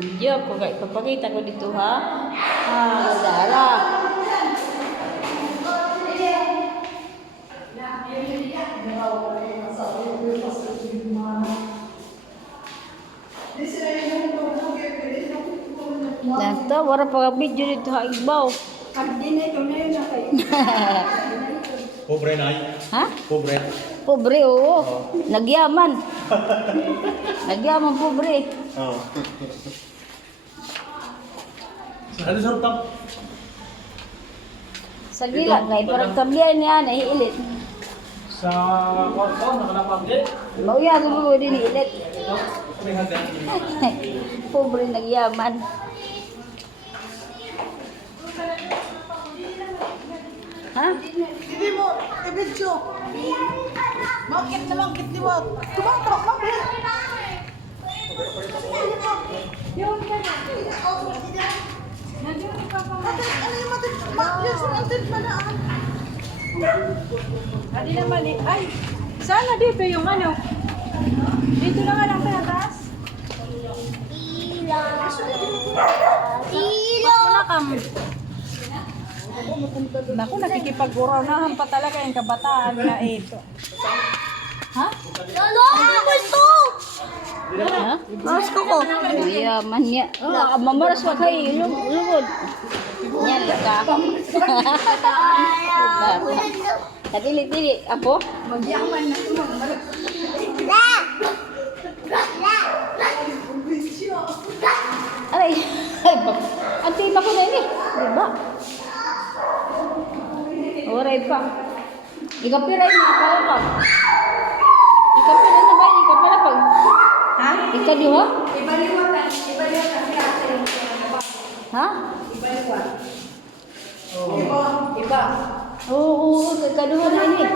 Video ko guys, papakita ko dito ha. Gala. Nanti wala pa video dito ha ibaw. Pobre na. Ha? Pobre. Pobre oo. Nagyaman. Nagyaman pobre. Oh. Ano sa rooftop? Sa gila kay parang tablian niya nahiilit. Sa kwarto, nakalapagli. Mauya sa mga din ilit. Pobre nagyaman. Ha? Hindi mo, i-video. Bakit naman, kit mo? Tumaktak, bakit? Yun ka na. Ano yung matin? Bakit yung matin manaan? Hindi naman eh. Ay, sana dito yung ano. Dito na nga lang sa taas. Bakuna kam. Naku, nakikipag-uranahan pa talaga yung kabataan na ito. Ha? Lolo, gusto! Ha? Gusto ko. Yaman niya. Mamaras pa kayo. Lugod. Yan, laka. Tagili-tili. Apo? Magyaman na ito. Aray. Ay, ang tiba ko na ini. Diba? Oray pa. Ikapiray mo kapalapag. Ikapiray na ba? Ikapalapag. Ha? Ika di ho? Ibaliwatan. Ibaliwatan. Ha? Ibaliwatan. Iba. Oo, ikaduha na ini.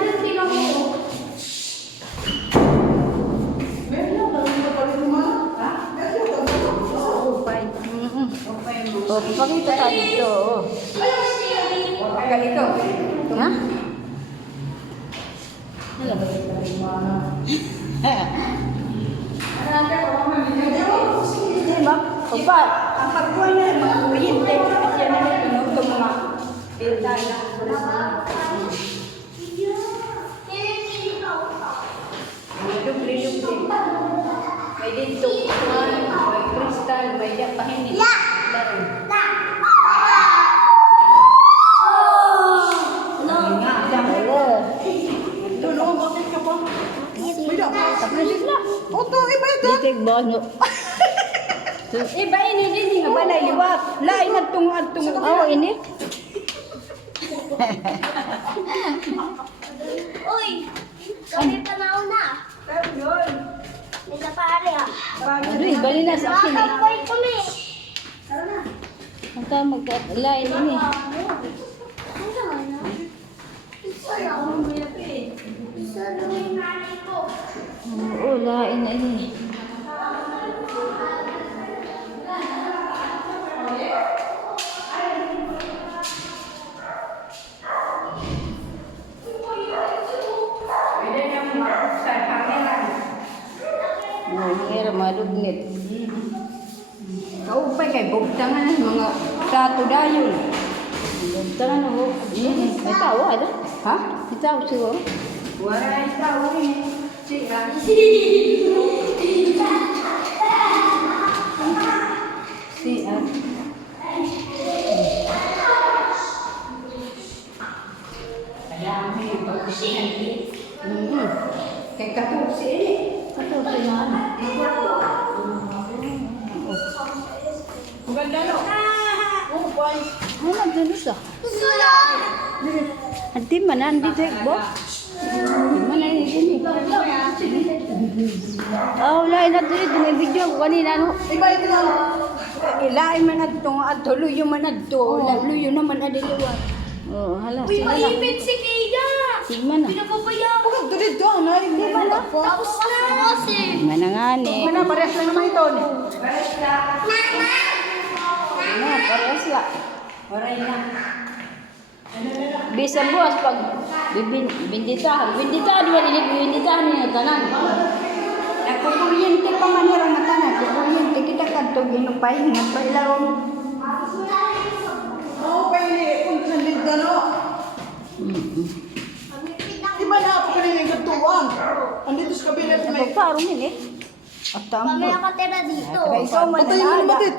Oh, papakita ka dito. Ganito. Ha? Diba? Opa. Ang pagkuha niya, mga kuryente. Yan na ito, itong mga bintana. Dubli-dubli. May dito, may kristal, may pahinit. Laro. Hello. Tulong, bakit ka ba? Tapos na. Oto, iba ito. Dito yung bono. Iba ini, hindi nga ba naiwak? Lain at tungo. Oh, ini. Uy! Kami tanaw na. May safari ah. Aduh, bali na sa akin eh. Makakapoy kami. Magka-lain ini. Ano na? Isa lang yung nanay ko. Oo, lain na ini. Pwede niya makuksan pangeran. Nangyari, madugnit. Kaupay kay bugtangan ng mga plato dayon. Tangan mo. May tao, ada? Ha? May tao siguro. Wala yung tao eh. Siya. Siya. Kaya may pagkusihan eh. Kay katusi eh. Ito, sinahan. Ang ganda no? Oh, boy. Ano nagdano siya? Adi man, andi sa ikbo. Di man na ini. Oh, lain na dito. May video ko kanina. No? Iba ito lang. Ilain man na ito. At luyo man na ito. Luyo naman na diliwan. Oh, hala. Uy, Sige na. malimit si Kaya. Sigma na. Pinapabayaan ko. Huwag dito dito. Ano? Hindi ba na? Tapos na kasi. Sigma na nga ni. Mana, parehas lang naman ito. Ano, parehas la. Waray na. Bisan buwas pag binditahan man ini binditahan ni tanan. Ako kuryente pa man nila mata na. Ako kuryente kita kadto ginupay nga pailaron. Oo, pwede. Kung sandin ka, no? Di ba na ako kanina yung gatuan? Andito sa kabila sa may... Pagparo min eh. At ang Mamaya ka tira dito. ikaw man Patayin mo alaga. naman,